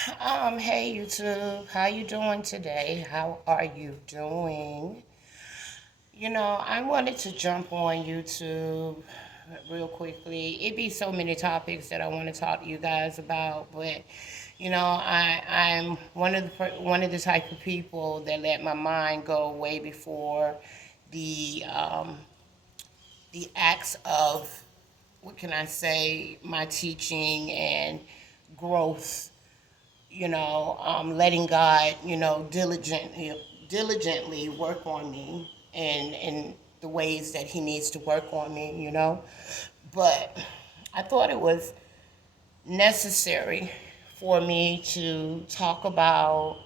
Hey YouTube, how you doing today? How are you doing? I wanted to jump on YouTube real quickly. It'd be so many topics that I want to talk to you guys about, but I'm one of the type of people that let my mind go way before the acts of, what can I say, my teaching and growth, letting God, diligently work on me and in the ways that He needs to work on me. But I thought it was necessary for me to talk about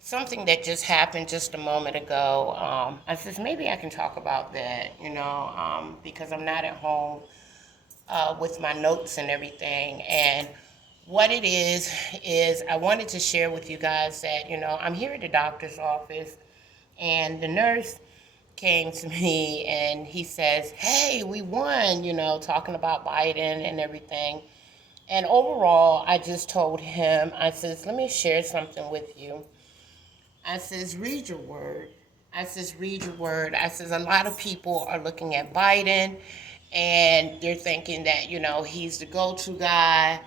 something that just happened just a moment ago. I said maybe I can talk about that, because I'm not at home with my notes and everything. And what it is I wanted to share with you guys that, I'm here at the doctor's office, and the nurse came to me and he says, "Hey, we won," talking about Biden and everything. And overall, I just told him, I says, "Let me share something with you." I says, "Read your word." I says, "Read your word." I says, "A lot of people are looking at Biden and they're thinking that, he's the go-to guy,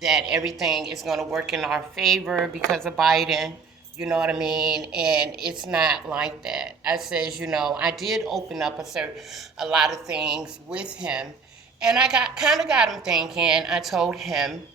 that everything is going to work in our favor because of Biden. You know what I mean? And it's not like that." I says, I did open up a lot of things with him. And I got him thinking. I told him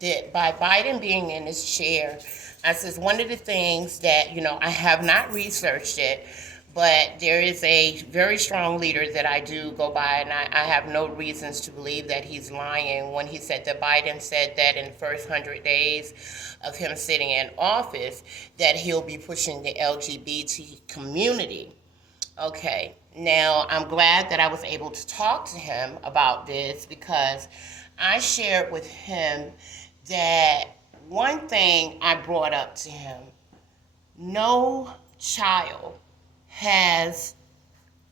that by Biden being in his chair, I says one of the things that, I have not researched it, but there is a very strong leader that I do go by, and I have no reasons to believe that he's lying when he said that Biden said that in the first 100 days of him sitting in office, that he'll be pushing the LGBT community. Okay, now I'm glad that I was able to talk to him about this, because I shared with him that one thing I brought up to him: no child has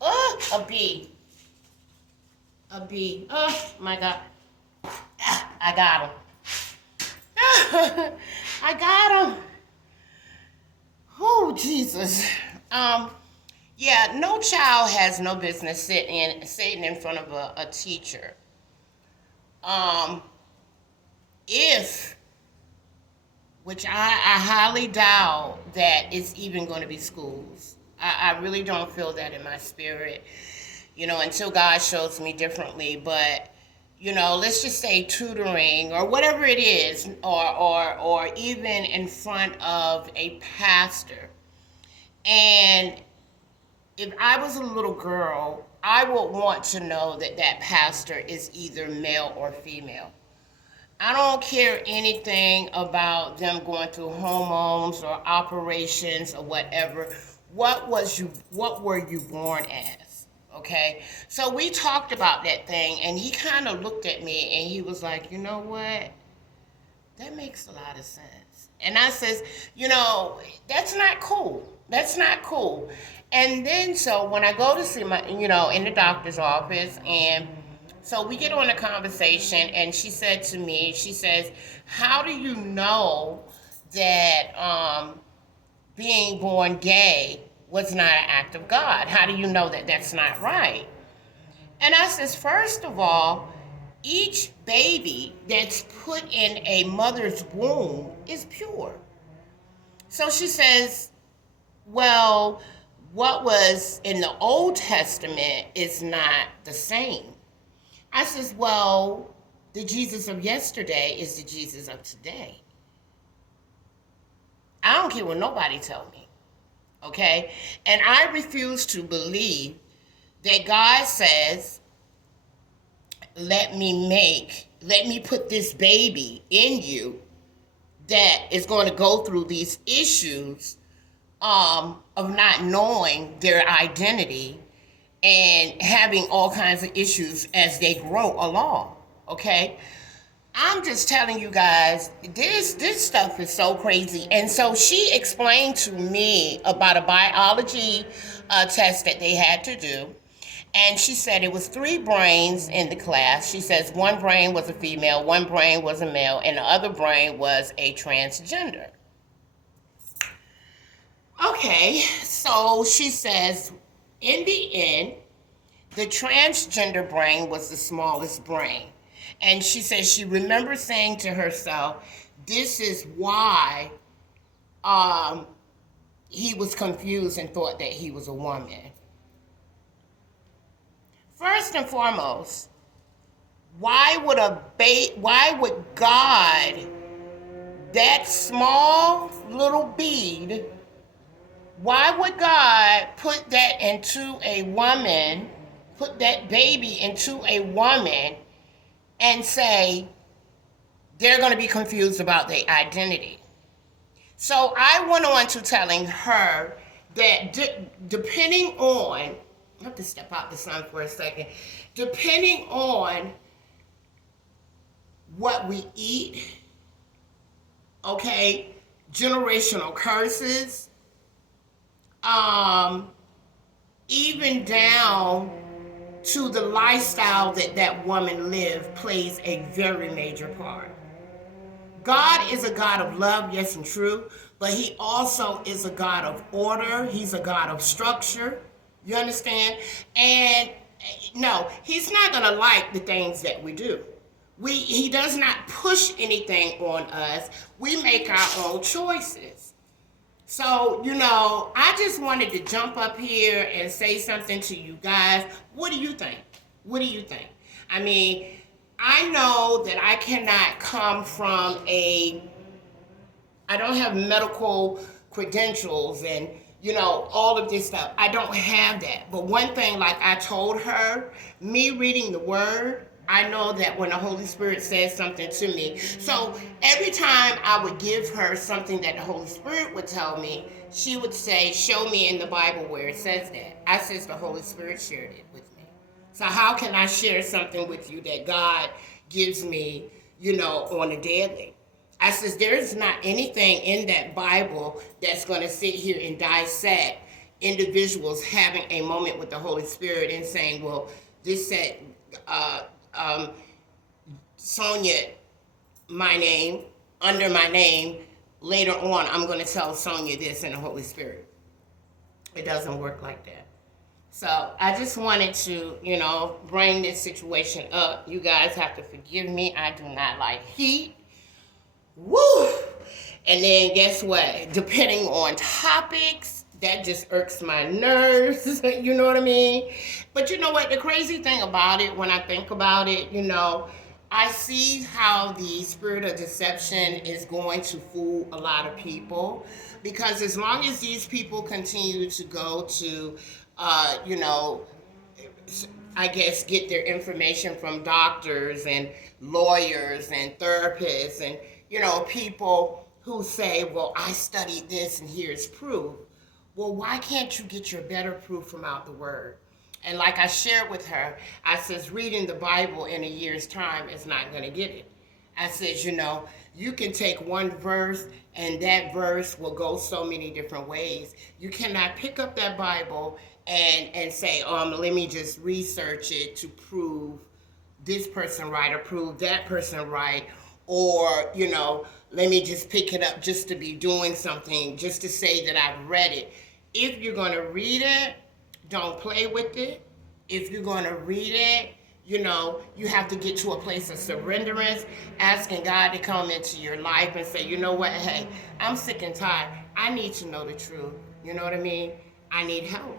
a B. A B. Oh my God. I got him. I got him. Oh, Jesus. Um, yeah, no child has no business sitting in front of a teacher. Um, if, which I highly doubt that it's even going to be schools. I really don't feel that in my spirit, until God shows me differently. But, let's just say tutoring or whatever it is, or even in front of a pastor. And if I was a little girl, I would want to know that that pastor is either male or female. I don't care anything about them going through hormones or operations or whatever. What were you born as? Okay? So we talked about that thing, and he kind of looked at me and he was like, "You know what? That makes a lot of sense." And I says, "That's not cool. That's not cool." And then so when I go to see my, in the doctor's office, and so we get on a conversation, and she said to me, she says, "How do you know that being born gay was not an act of God? How do you know that that's not right?" And I says, "First of all, each baby that's put in a mother's womb is pure." So she says, "Well, what was in the Old Testament is not the same." I says, "Well, the Jesus of yesterday is the Jesus of today. I don't care what nobody tell me." Okay? And I refuse to believe that God says, let me put this baby in you that is going to go through these issues of not knowing their identity and having all kinds of issues as they grow along. Okay? I'm just telling you guys, this stuff is so crazy. And so she explained to me about a biology test that they had to do. And she said it was three brains in the class. She says one brain was a female, one brain was a male, and the other brain was a transgender. Okay, so she says in the end, the transgender brain was the smallest brain. And she says she remembers saying to herself, this is why he was confused and thought that he was a woman. First and foremost, why would God, that small little bead, why would God put that into a woman, put that baby into a woman, and say they're going to be confused about their identity? So I went on to telling her that depending on, I have to step out the sun for a second, depending on what we eat, okay, generational curses, even down to the lifestyle that that woman lived plays a very major part. God is a God of love, yes and true, but he also is a God of order. He's a God of structure. You understand? And no, he's not going to like the things that we do. He does not push anything on us. We make our own choices. So, I just wanted to jump up here and say something to you guys. What do you think? What do you think? I mean, I know that I cannot come from I don't have medical credentials and, all of this stuff. I don't have that. But one thing, like I told her, me reading the word, I know that when the Holy Spirit says something to me. So every time I would give her something that the Holy Spirit would tell me, she would say, show me in the Bible where it says that. I says the Holy Spirit shared it with me. So how can I share something with you that God gives me, on a daily? I says, there's not anything in that Bible that's going to sit here and dissect individuals having a moment with the Holy Spirit and saying, well, this said, Sonia, my name, under my name, later on, I'm going to tell Sonia this in the Holy Spirit. It doesn't work like that. So I just wanted to, bring this situation up. You guys have to forgive me. I do not like heat. Woo! And then guess what? Depending on topics, that just irks my nerves. You know what I mean? But you know what? The crazy thing about it, when I think about it, I see how the spirit of deception is going to fool a lot of people. Because as long as these people continue to go to, I guess, get their information from doctors and lawyers and therapists and, people who say, well, I studied this and here's proof. Well, why can't you get your better proof from out the word? And like I shared with her, I says reading the Bible in a year's time is not going to get it. I says, you can take one verse and that verse will go so many different ways. You cannot pick up that Bible and say, let me just research it to prove this person right or prove that person right. Or, let me just pick it up just to be doing something, just to say that I've read it. If you're going to read it, don't play with it. If you're going to read it, you have to get to a place of surrenderance, asking God to come into your life and say, you know what, hey, I'm sick and tired. I need to know the truth. You know what I mean? I need help.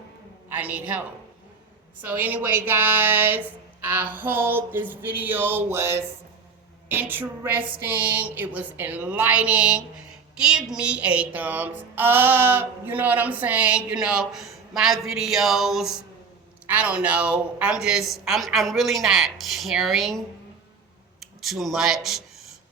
I need help. So anyway, guys, I hope this video was interesting. It was enlightening. Give me a thumbs up. You know what I'm saying? My videos, I don't know. I'm really not caring too much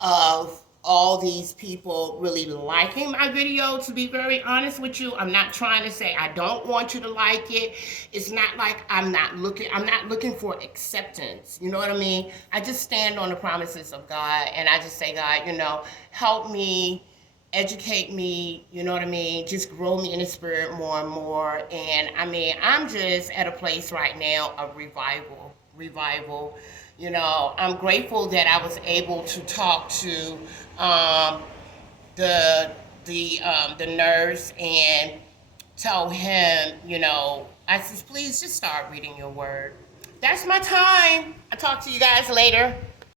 of all these people really liking my video, to be very honest with you. I'm not trying to say I don't want you to like it. It's not like I'm not looking for acceptance. You know what I mean? I just stand on the promises of God and I just say, God, help me educate me, you know what I mean, just grow me in the spirit more and more. And I mean, I'm just at a place right now of revival. You know, I'm grateful that I was able to talk to um, the the nurse and tell him, you know, I said, please just start reading your word. That's my time. I'll talk to you guys later.